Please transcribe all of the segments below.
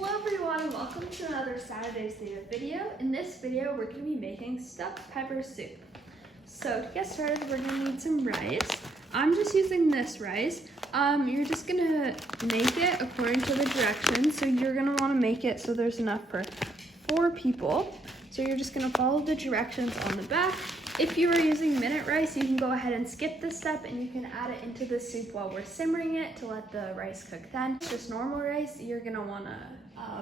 Hello everyone and welcome to another Saturday's David video. In this video we're going to be making stuffed pepper soup. So to get started we're going to need some rice. I'm just using this rice. You're just going to make it according to the directions. So you're going to want to make it so there's enough for 4 people. So you're just going to follow the directions on the back. If you are using minute rice, you can go ahead and skip this step and you can add it into the soup while we're simmering it to let the rice cook then. Just normal rice, you're gonna wanna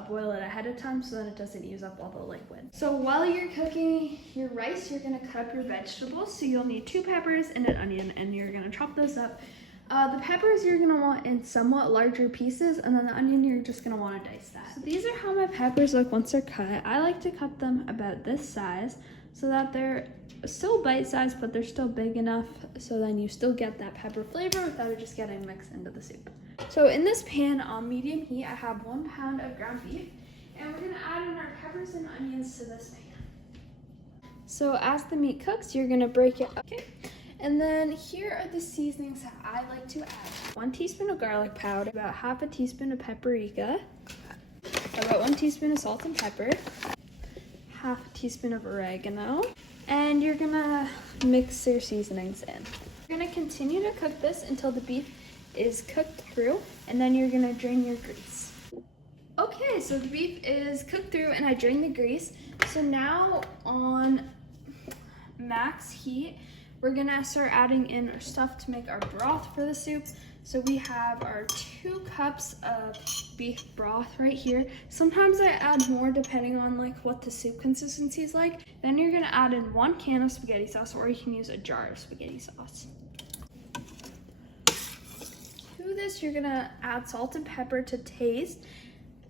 boil it ahead of time so that it doesn't use up all the liquid. So while you're cooking your rice, you're gonna cut up your vegetables. So you'll need 2 peppers and an onion and you're gonna chop those up. The peppers you're gonna want in somewhat larger pieces, and then the onion you're just gonna wanna dice that. So these are how my peppers look once they're cut. I like to cut them about this size so that they're still bite-sized, but they're still big enough so then you still get that pepper flavor without it just getting mixed into the soup. So in this pan on medium heat, I have 1 pound of ground beef, and we're gonna add in our peppers and onions to this pan. So as the meat cooks, you're gonna break it up. Okay. And then here are the seasonings that I like to add. 1 teaspoon of garlic powder, about half a teaspoon of paprika, about 1 teaspoon of salt and pepper, half a teaspoon of oregano, and you're gonna mix your seasonings in. You're gonna continue to cook this until the beef is cooked through, and then you're gonna drain your grease. Okay, so the beef is cooked through and I drained the grease. So now on max heat, we're gonna start adding in our stuff to make our broth for the soup. So we have our 2 cups of beef broth right here. Sometimes I add more depending on like what the soup consistency is like. Then you're gonna add in 1 can of spaghetti sauce, or you can use a jar of spaghetti sauce. To this, you're gonna add salt and pepper to taste.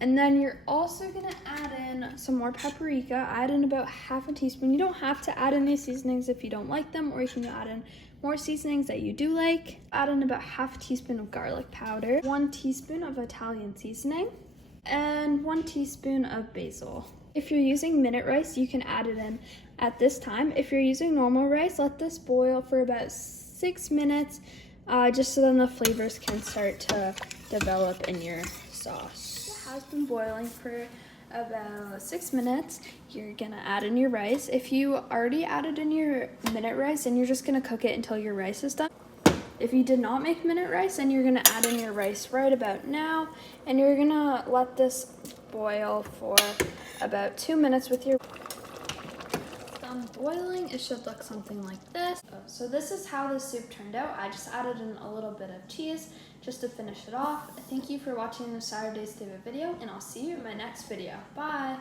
And then you're also gonna add in some more paprika. Add in about half a teaspoon. You don't have to add in these seasonings if you don't like them, or you can add in more seasonings that you do like. Add in about half a teaspoon of garlic powder, 1 teaspoon of Italian seasoning, and 1 teaspoon of basil. If you're using minute rice, you can add it in at this time. If you're using normal rice, let this boil for about 6 minutes, just so then the flavors can start to develop in your sauce. Has been boiling for about 6 minutes. You're gonna add in your rice. If you already added in your minute rice, then you're just gonna cook it until your rice is done. If you did not make minute rice, then you're gonna add in your rice right about now, and you're gonna let this boil for about 2 minutes with your done boiling. It should look something like this. So this is how the soup turned out. I just added in a little bit of cheese just to finish it off. Thank you for watching the Saturday's David video, and I'll see you in my next video. Bye!